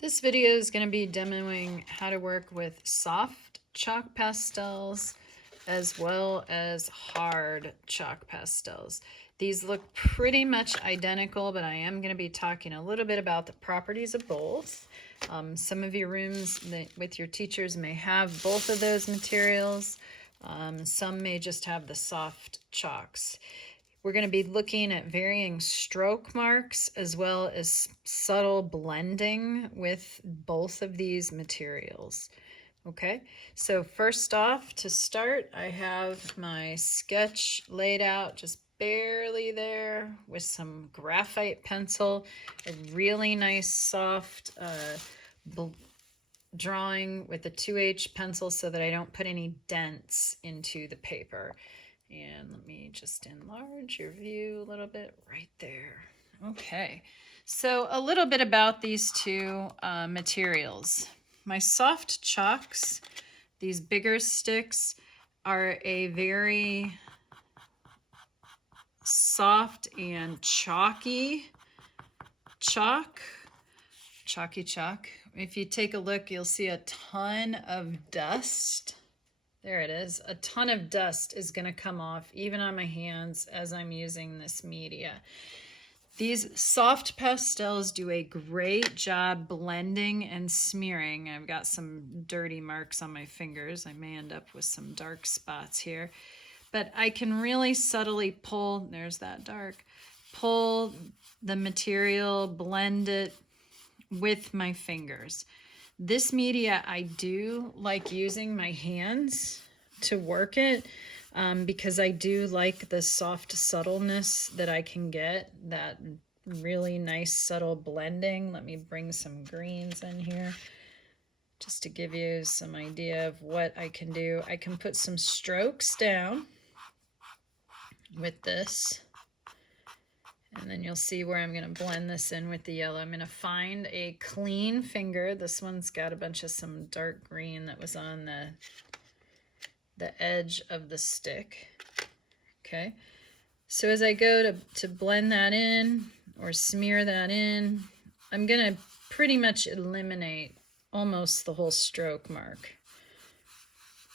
This video is going to be demoing how to work with soft chalk pastels as well as hard chalk pastels. These look pretty much identical, but I am going to be talking a little bit about the properties of both. Some of your rooms with your teachers may have both of those materials. Some may just have the soft chalks. We're going to be looking at varying stroke marks as well as subtle blending with both of these materials. Okay, so first off, to start, I have my sketch laid out just barely there with some graphite pencil, a really nice soft drawing with a 2H pencil so that I don't put any dents into the paper. And let me just enlarge your view a little bit right there. Okay, so a little bit about these two materials. My soft chalks, these bigger sticks, are a very soft and chalky chalk. If you take a look, you'll see a ton of dust. There it is. A ton of dust is going to come off even on my hands as I'm using this media. These soft pastels do a great job blending and smearing. I've got some dirty marks on my fingers. I may end up with some dark spots here. But I can really subtly pull, there's that dark, pull the material, blend it with my fingers. This media, I do like using my hands to work it because I do like the soft subtleness that I can get, that really nice subtle blending. Let me bring some greens in here just to give you some idea of what I can do. I can put some strokes down with this. And then you'll see where I'm going to blend this in with the yellow. I'm going to find a clean finger. This one's got a bunch of some dark green that was on the edge of the stick. Okay. So as I go to blend that in or smear that in, I'm going to pretty much eliminate almost the whole stroke mark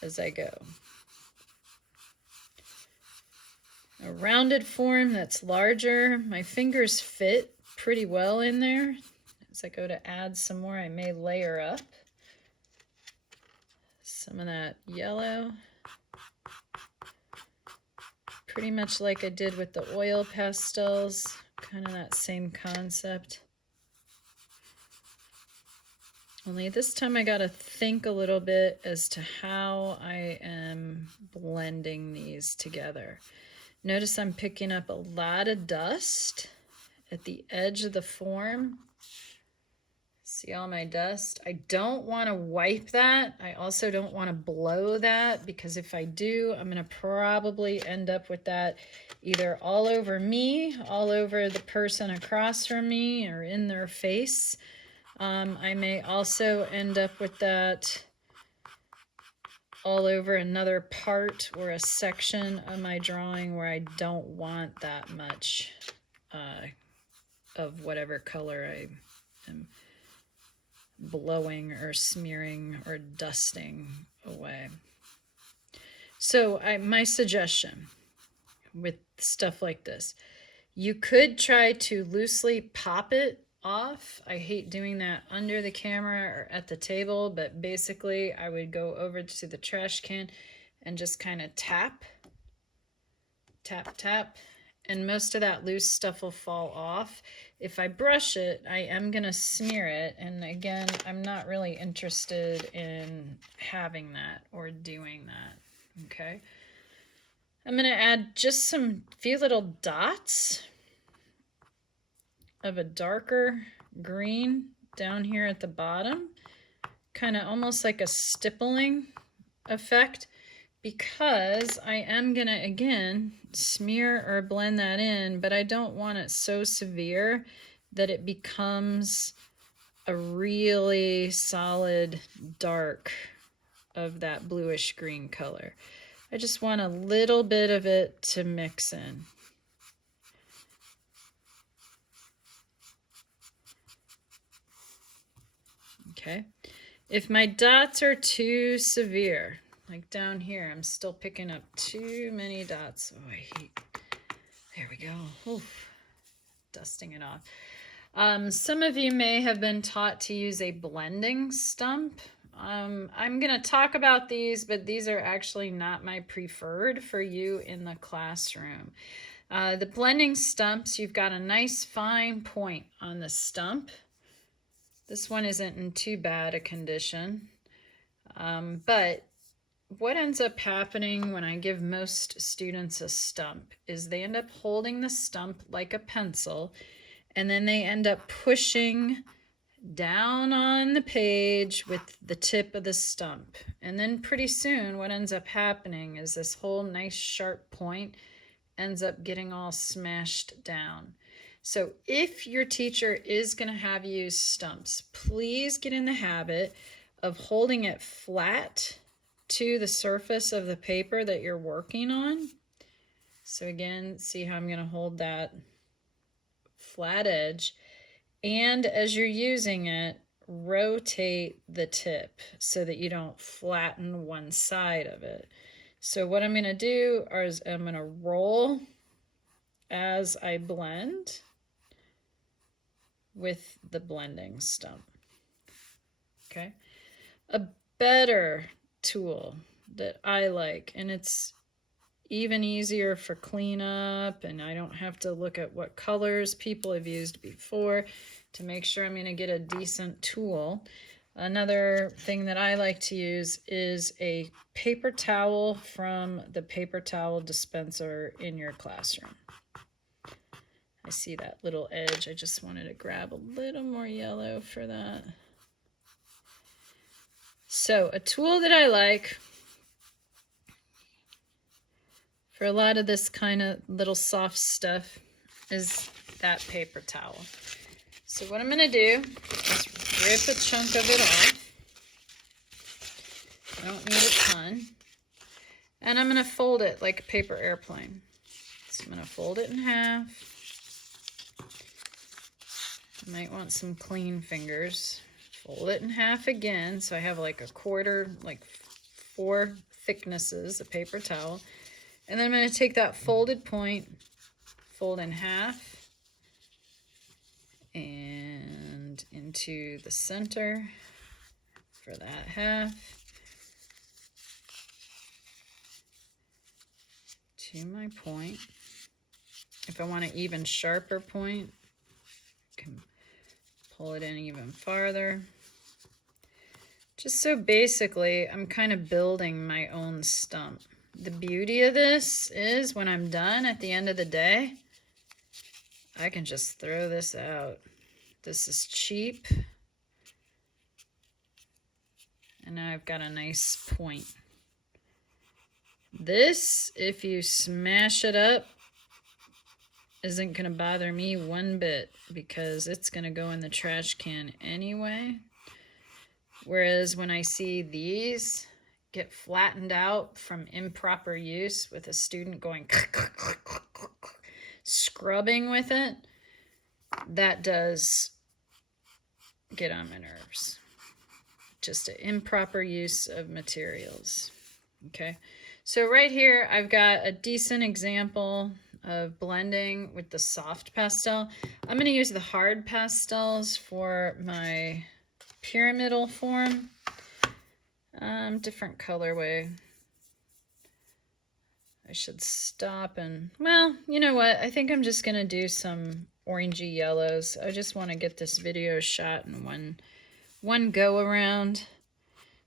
as I go. A rounded form that's larger. My fingers fit pretty well in there. As I go to add some more, I may layer up some of that yellow. Pretty much like I did with the oil pastels, kind of that same concept. Only this time I gotta think a little bit as to how I am blending these together. Notice I'm picking up a lot of dust at the edge of the form. See all my dust? I don't want to wipe that. I also don't want to blow that because if I do, I'm going to probably end up with that either all over me, all over the person across from me, or in their face. I may also end up with that all over another part or a section of my drawing where I don't want that much of whatever color I am blowing or smearing or dusting away. So my suggestion with stuff like this, you could try to loosely pop it off. I hate doing that under the camera or at the table, but basically I would go over to the trash can and just kind of tap, and most of that loose stuff will fall off. If I brush it, I am going to smear it, and again, I'm not really interested in having that or doing that, okay? I'm going to add just some few little dots of a darker green down here at the bottom, kind of almost like a stippling effect, because I am gonna again smear or blend that in, but I don't want it so severe that it becomes a really solid dark of that bluish green color. I just want a little bit of it to mix in. Okay. If my dots are too severe, like down here, I'm still picking up too many dots. Oh, I hate, there we go. Oof. Dusting it off. Some of you may have been taught to use a blending stump. I'm going to talk about these, but these are actually not my preferred for you in the classroom. The blending stumps, you've got a nice fine point on the stump. This one isn't in too bad a condition, but what ends up happening when I give most students a stump is they end up holding the stump like a pencil, and then they end up pushing down on the page with the tip of the stump. And then pretty soon what ends up happening is this whole nice sharp point ends up getting all smashed down. So if your teacher is going to have you use stumps, please get in the habit of holding it flat to the surface of the paper that you're working on. So again, see how I'm going to hold that flat edge. And as you're using it, rotate the tip so that you don't flatten one side of it. So what I'm going to do is I'm going to roll as I blend with the blending stump. Okay. A better tool that I like, and it's even easier for cleanup, and I don't have to look at what colors people have used before to make sure I'm going to get a decent tool. Another thing that I like to use is a paper towel from the paper towel dispenser in your classroom. I see that little edge. I just wanted to grab a little more yellow for that. So a tool that I like for a lot of this kind of little soft stuff is that paper towel. So what I'm going to do is rip a chunk of it off. I don't need a ton. And I'm going to fold it like a paper airplane. So I'm going to fold it in half. You might want some clean fingers. Fold it in half again, so I have like a quarter, like 4 thicknesses of paper towel. And then I'm going to take that folded point, fold in half, and into the center for that half, to my point. If I want an even sharper point, I can pull it in even farther. Just so basically, I'm kind of building my own stump. The beauty of this is when I'm done at the end of the day, I can just throw this out. This is cheap. And now I've got a nice point. This, if you smash it up, isn't going to bother me one bit because it's going to go in the trash can anyway. Whereas when I see these get flattened out from improper use with a student going scrubbing with it, that does get on my nerves. Just an improper use of materials. Okay, so right here I've got a decent example of blending with the soft pastel. I'm going to use the hard pastels for my pyramidal form. Different colorway. I should stop and, well, you know what? I think I'm just going to do some orangey yellows. I just want to get this video shot in one go around.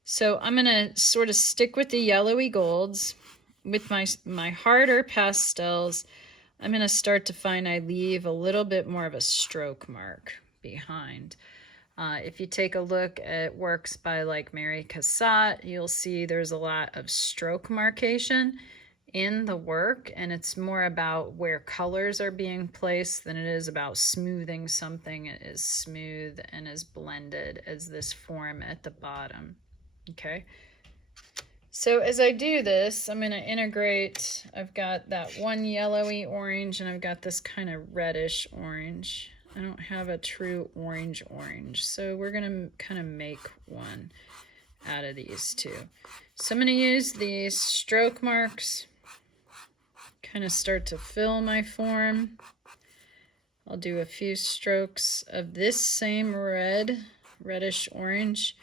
So I'm going to sort of stick with the yellowy golds. With my harder pastels, I'm going to start to find I leave a little bit more of a stroke mark behind. If you take a look at works by like Mary Cassatt, you'll see there's a lot of stroke markation in the work, and it's more about where colors are being placed than it is about smoothing something as smooth and as blended as this form at the bottom. Okay. So as I do this, I'm going to integrate, I've got that one yellowy orange and I've got this kind of reddish orange. I don't have a true orange, so we're gonna kind of make one out of these two. So I'm gonna use these stroke marks, kind of start to fill my form. I'll do a few strokes of this same reddish orange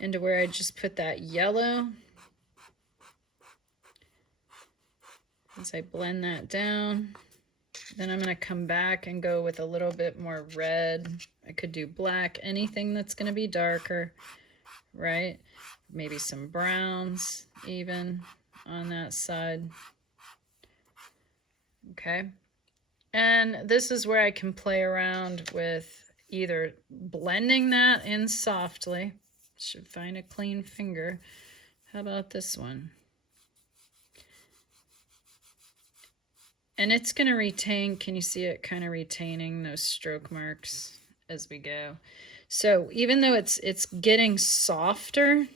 into where I just put that yellow. As I blend that down, then I'm going to come back and go with a little bit more red. I could do black, anything that's going to be darker, right? Maybe some browns even on that side. Okay. And this is where I can play around with either blending that in softly. Should find a clean finger. How about this one? And it's going to retain, can you see it kind of retaining those stroke marks as we go? So even though it's getting softer,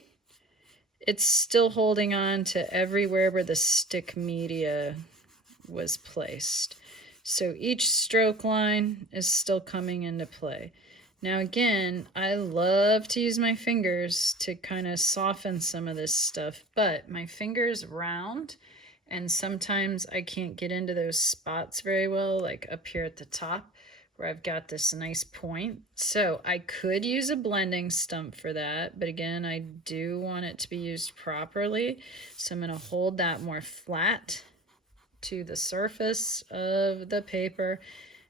it's still holding on to everywhere where the stick media was placed. So each stroke line is still coming into play. Now again, I love to use my fingers to kind of soften some of this stuff, but my finger's round and sometimes I can't get into those spots very well, like up here at the top where I've got this nice point. So I could use a blending stump for that, but again, I do want it to be used properly. So I'm going to hold that more flat to the surface of the paper,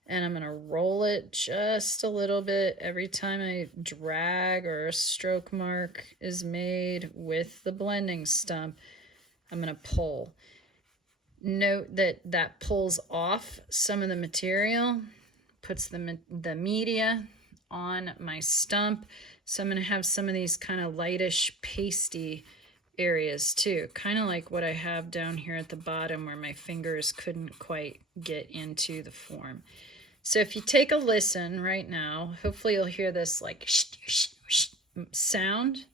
and I'm going to roll it just a little bit every time I drag or a stroke mark is made with the blending stump. I'm going to pull. Note that that pulls off some of the material, puts the media on my stump. So I'm going to have some of these kind of lightish pasty areas too, kind of like what I have down here at the bottom where my fingers couldn't quite get into the form. So if you take a listen right now, hopefully you'll hear this like shh, shh, shh sound.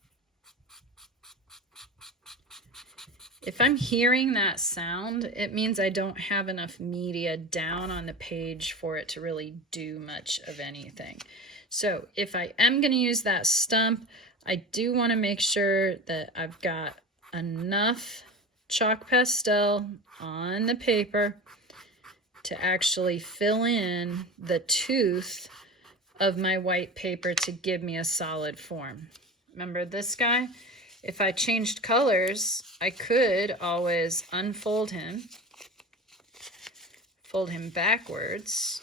If I'm hearing that sound, it means I don't have enough media down on the page for it to really do much of anything. So if I am going to use that stump, I do want to make sure that I've got enough chalk pastel on the paper to actually fill in the tooth of my white paper to give me a solid form. Remember this guy? If I changed colors, I could always unfold him, fold him backwards,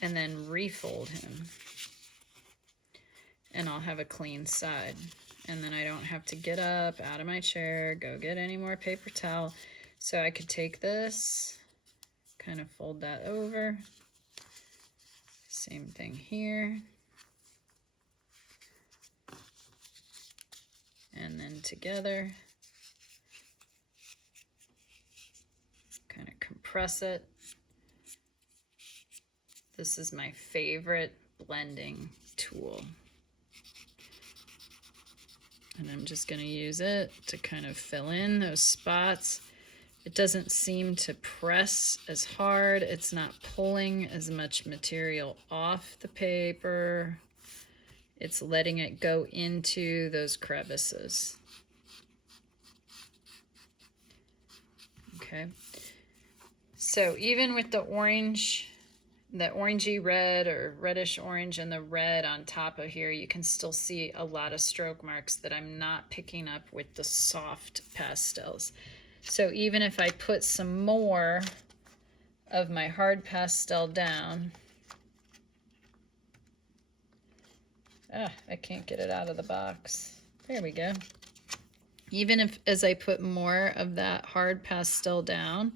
and then refold him. And I'll have a clean side. And then I don't have to get up out of my chair, go get any more paper towel. So I could take this, kind of fold that over. Same thing here. And then together, kind of compress it. This is my favorite blending tool. And I'm just going to use it to kind of fill in those spots. It doesn't seem to press as hard. It's not pulling as much material off the paper. It's letting it go into those crevices. Okay. So even with the orange, the orangey red or reddish orange and the red on top of here, you can still see a lot of stroke marks that I'm not picking up with the soft pastels. So even if I put some more of my hard pastel down, I can't get it out of the box. There we go. Even if as I put more of that hard pastel down,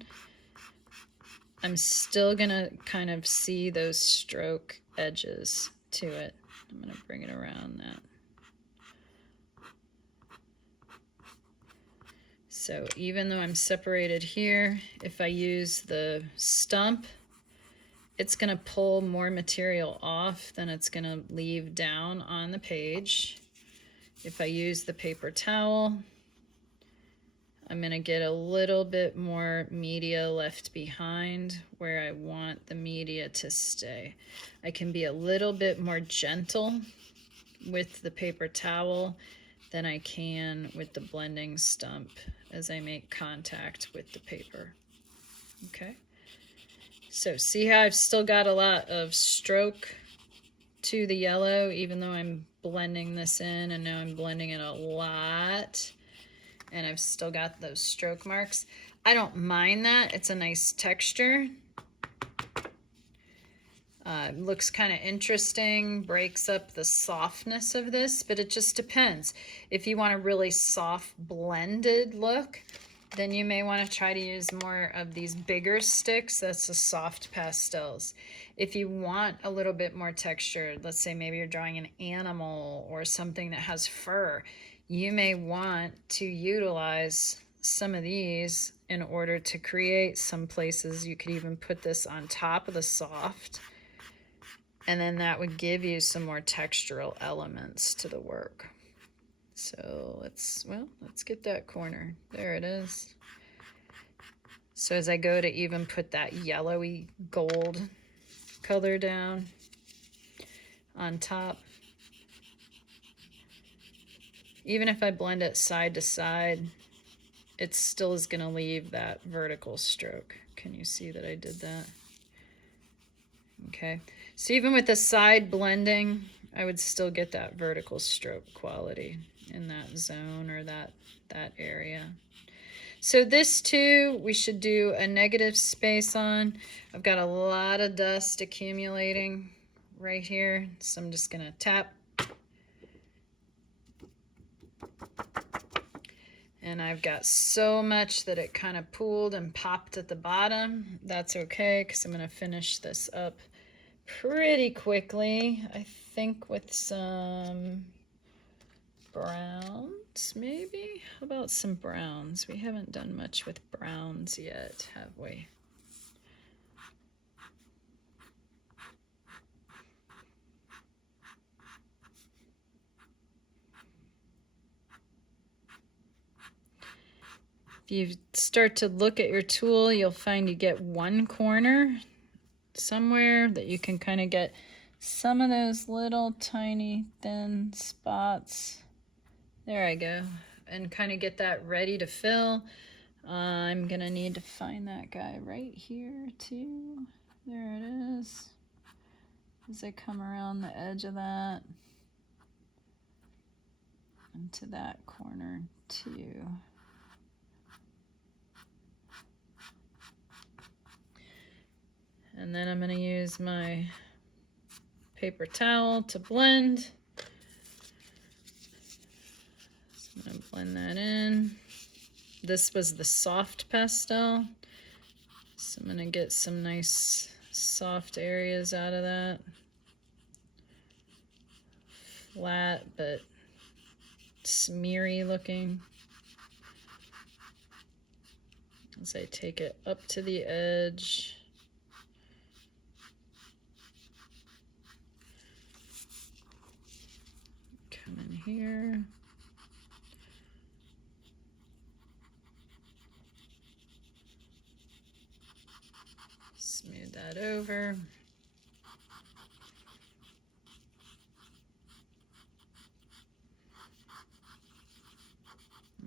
I'm still gonna kind of see those stroke edges to it. I'm gonna bring it around that. So even though I'm separated here, if I use the stump, it's gonna pull more material off than it's gonna leave down on the page. If I use the paper towel, I'm going to get a little bit more media left behind where I want the media to stay. I can be a little bit more gentle with the paper towel than I can with the blending stump as I make contact with the paper. Okay, so see how I've still got a lot of stroke to the yellow, even though I'm blending this in, and now I'm blending it a lot, and I've still got those stroke marks. I don't mind that. It's a nice texture. Looks kind of interesting, breaks up the softness of this, but it just depends. If you want a really soft blended look, then you may want to try to use more of these bigger sticks. That's the soft pastels. If you want a little bit more texture, let's say maybe you're drawing an animal or something that has fur, you may want to utilize some of these in order to create some places. You could even put this on top of the soft, and then that would give you some more textural elements to the work. So let's get that corner. There it is. So as I go to even put that yellowy gold color down on top, even if I blend it side to side, it still is going to leave that vertical stroke. Can you see that I did that? Okay, so even with the side blending, I would still get that vertical stroke quality in that zone or that area. So this too, we should do a negative space on. I've got a lot of dust accumulating right here, so I'm just gonna tap. And I've got so much that it kind of pooled and popped at the bottom. That's okay, because I'm gonna finish this up pretty quickly. I think with some browns, maybe? How about some browns? We haven't done much with browns yet, have we? If you start to look at your tool, you'll find you get one corner somewhere that you can kind of get some of those little tiny thin spots. There I go. And kind of get that ready to fill. I'm gonna need to find that guy right here too. There it is. As I come around the edge of that into that corner too. And then I'm gonna use my paper towel to blend. So I'm gonna blend that in. This was the soft pastel, so I'm gonna get some nice soft areas out of that. Flat but smeary looking. As I take it up to the edge. Come in here. Smooth that over.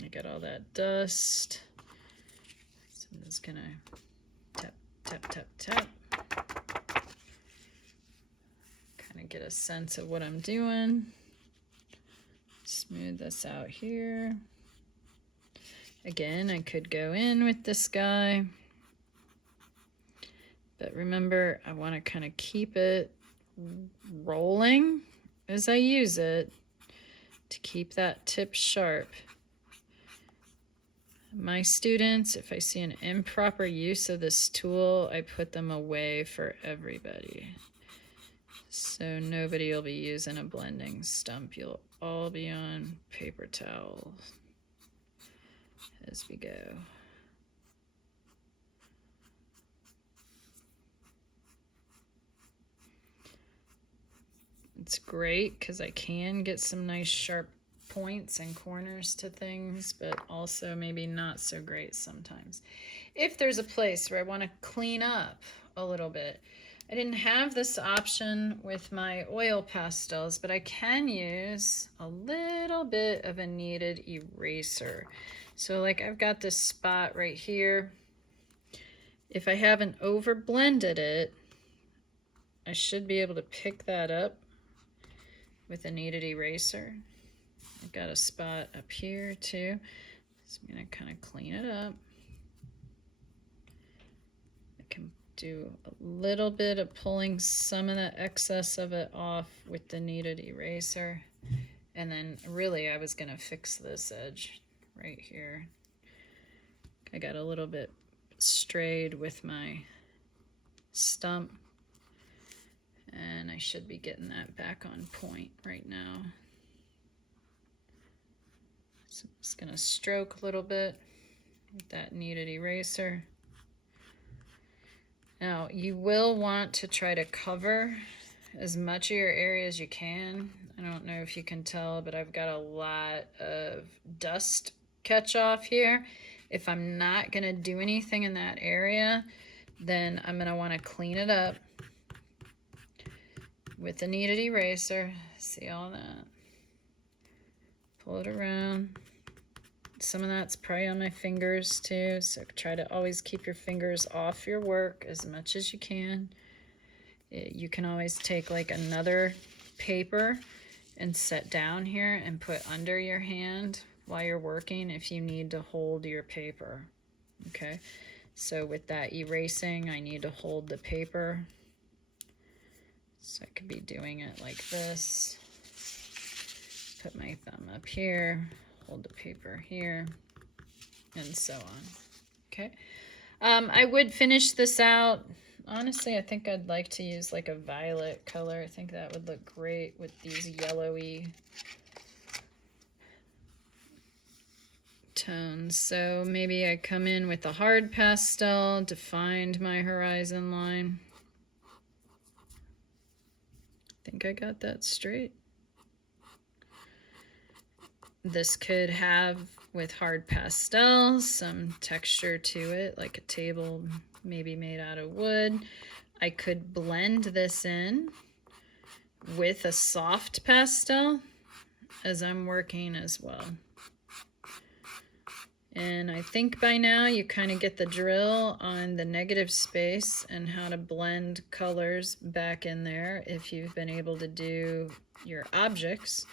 I got all that dust. So I'm just gonna tap, tap, tap, tap. Kind of get a sense of what I'm doing. Smooth this out here. Again, I could go in with this guy. But remember, I want to kind of keep it rolling as I use it to keep that tip sharp. My students, if I see an improper use of this tool, I put them away for everybody. So nobody will be using a blending stump. You'll all be on paper towels as we go. It's great because I can get some nice sharp points and corners to things, but also maybe not so great sometimes. If there's a place where I want to clean up a little bit, I didn't have this option with my oil pastels, but I can use a little bit of a kneaded eraser. So like I've got this spot right here. If I haven't over blended it, I should be able to pick that up with a kneaded eraser. I've got a spot up here too, so I'm going to kind of clean it up. I can do a little bit of pulling some of the excess of it off with the kneaded eraser, and then really I was going to fix this edge right here. I got a little bit strayed with my stump, and I should be getting that back on point right now. So I'm just going to stroke a little bit with that kneaded eraser. Now, you will want to try to cover as much of your area as you can. I don't know if you can tell, but I've got a lot of dust catch off here. If I'm not going to do anything in that area, then I'm going to want to clean it up with the kneaded eraser. See all that? Pull it around. Some of that's probably on my fingers too, so try to always keep your fingers off your work as much as you can. You can always take like another paper and set down here and put under your hand while you're working if you need to hold your paper. Okay, so with that erasing, I need to hold the paper. So I could be doing it like this. Put my thumb up here, hold the paper here, and so on. Okay. I would finish this out. Honestly, I think I'd like to use like a violet color. I think that would look great with these yellowy tones. So maybe I come in with a hard pastel, defined my horizon line. I think I got that straight. This could have, with hard pastels, some texture to it, like a table maybe made out of wood. I could blend this in with a soft pastel as I'm working as well. And I think by now you kind of get the drill on the negative space and how to blend colors back in there if you've been able to do your objects.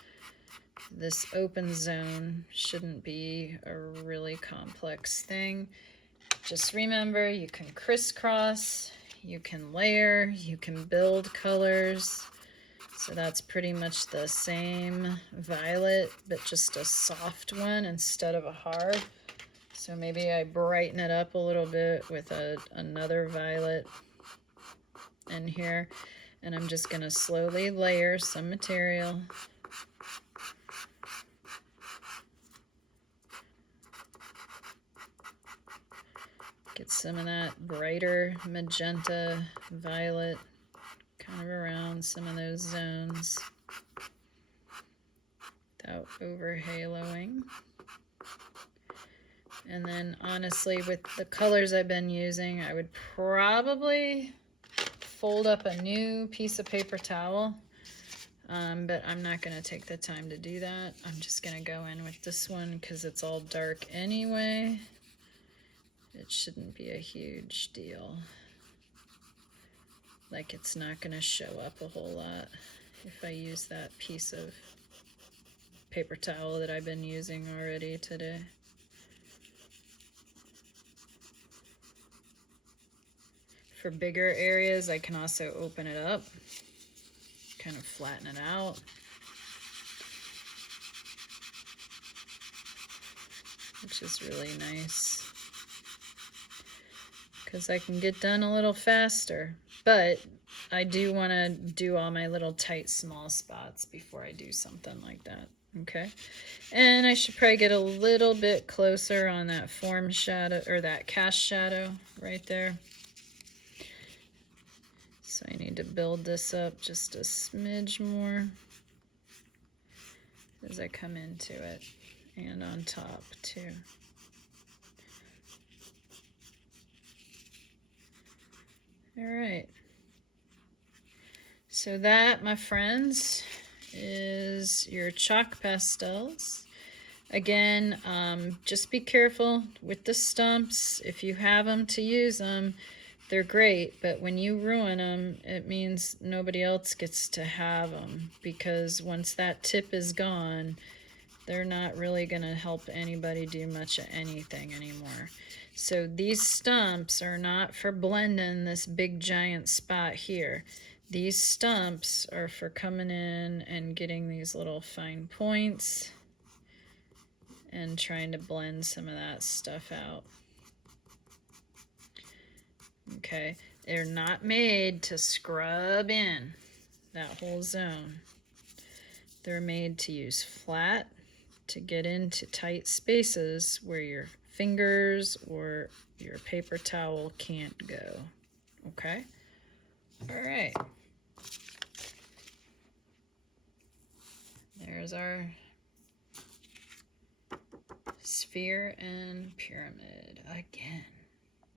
This open zone shouldn't be a really complex thing. Just remember, you can crisscross, you can layer, you can build colors. So that's pretty much the same violet, but just a soft one instead of a hard. So maybe I brighten it up a little bit with another violet in here. And I'm just going to slowly layer some material. Get some of that brighter magenta violet kind of around some of those zones without over haloing. And then honestly, with the colors I've been using, I would probably fold up a new piece of paper towel, but I'm not going to take the time to do that. I'm just going to go in with this one because it's all dark anyway. It shouldn't be a huge deal. Like it's not going to show up a whole lot if I use that piece of paper towel that I've been using already today. For bigger areas, I can also open it up, kind of flatten it out. Which is really nice, because I can get done a little faster. But I do want to do all my little tight small spots before I do something like that. Okay, and I should probably get a little bit closer on that form shadow, or that cast shadow right there. So I need to build this up just a smidge more. as I come into it, and on top too. All right. So that, my friends, is your chalk pastels. Again, just be careful with the stumps. If you have them to use them, they're great, but when you ruin them, it means nobody else gets to have them, because once that tip is gone, they're not really going to help anybody do much of anything anymore. So these stumps are not for blending this big giant spot here. These stumps are for coming in and getting these little fine points and trying to blend some of that stuff out. Okay, they're not made to scrub in that whole zone. They're made to use flat to get into tight spaces where your fingers or your paper towel can't go. Okay? All right. There's our sphere and pyramid again.